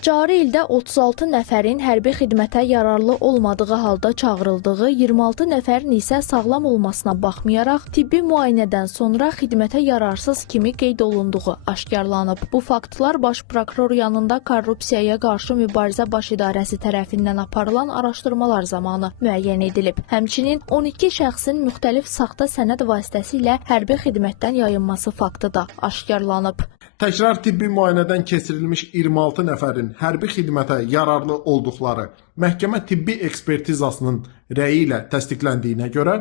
Cari ildə 36 nəfərin hərbi xidmətə yararlı olmadığı halda çağırıldığı, 26 nəfərin isə sağlam olmasına baxmayaraq, tibbi müayinədən sonra xidmətə yararsız kimi qeyd olunduğu aşkarlanıb. Bu faktlar Baş Prokuror yanında Korrupsiyaya qarşı mübarizə baş idarəsi tərəfindən aparılan araşdırmalar zamanı müəyyən edilib. Həmçinin 12 şəxsin müxtəlif saxta sənəd vasitəsilə hərbi xidmətdən yayınması faktı da aşkarlanıb. Təkrar tibbi müayinədən keçirilmiş 26 nəfərin hərbi xidmətə yararlı olduqları məhkəmə tibbi ekspertizasının rəyi ilə təsdiqləndiyinə görə,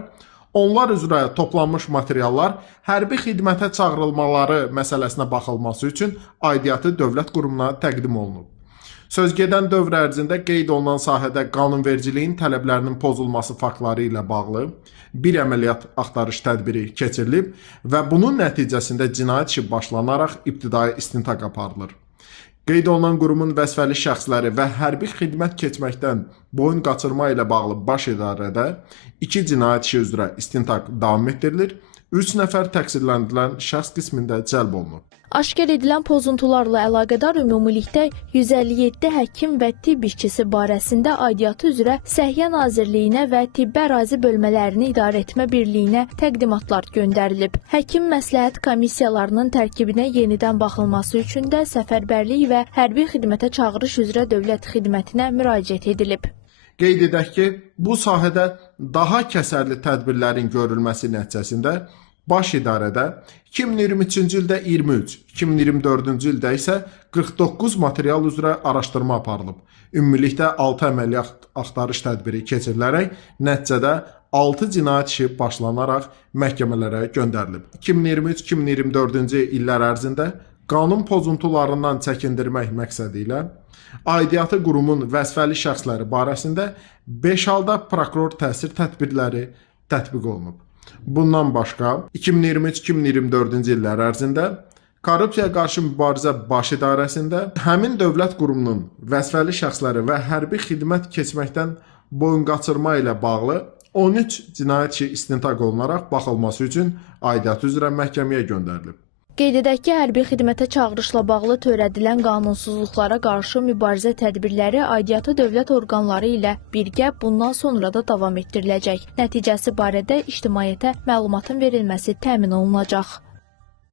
onlar üzrə toplanmış materiallar hərbi xidmətə çağırılmaları məsələsinə baxılması üçün aidiyyatı dövlət qurumuna təqdim olunub. Sözgedən dövr ərzində qeyd olunan sahədə qanunvericiliyin tələblərinin pozulması faktları ilə bağlı bir əməliyyat axtarış tədbiri keçirilib və bunun nəticəsində cinayət işi başlanaraq ibtidai istintaq aparılır. Qeyd olunan qurumun vəzifəli şəxsləri və hərbi xidmət keçməkdən boyun qaçırma ilə bağlı baş idarədə 2 cinayət işi üzrə istintaq davam etdirilir, 3 nəfər təqsirləndirilən şəxs qismində cəlb olunub. Aşkar edilən pozuntularla əlaqədar ümumilikdə 157 həkim və tibb işçisi barəsində aidiyyatı üzrə Səhiyyə Nazirliyinə və Tibbi Ərazi Bölmələrini İdarə Etmə Birliyinə təqdimatlar göndərilib. Həkim məsləhət komissiyalarının tərkibinə yenidən baxılması üçün də səfərbərlik və hərbi xidmətə çağırış üzrə dövlət xidmətinə müraciət edilib. Qeyd edək ki, bu sahədə daha kəsərli tədbirlərin görülməsi nəticəsində Baş İdarədə 2023-cü ildə 23, 2024-cü ildə isə 49 material üzrə araşdırma aparılıb. Ümumilikdə 6 əməliyyat axtarış tədbiri keçirilərək nəticədə 6 cinayət işi başlanaraq məhkəmələrə göndərilib. 2023-2024-cü illər ərzində qanun pozuntularından çəkindirmək məqsədi ilə aidiyyatı qurumun vəzifəli şəxsləri barəsində 5 halda prokuror təsir tədbirləri tətbiq olunub. Bundan başqa 2023-2024-cü illər ərzində Korrupsiyaya qarşı mübarizə baş idarəsində həmin dövlət qurumunun vəzifəli şəxsləri və hərbi xidmət keçməkdən boyun qaçırma ilə bağlı 13 cinayət işi istintaq olunaraq baxılması üçün aidiyyatı üzrə məhkəməyə göndərilib. Qeyd edək ki, hərbi xidmətə çağırışla bağlı törədilən qanunsuzluqlara qarşı mübarizə tədbirləri aidiyyatı dövlət orqanları ilə birgə bundan sonra da davam etdiriləcək. Nəticəsi barədə ictimaiyyətə məlumatın verilməsi təmin olunacaq.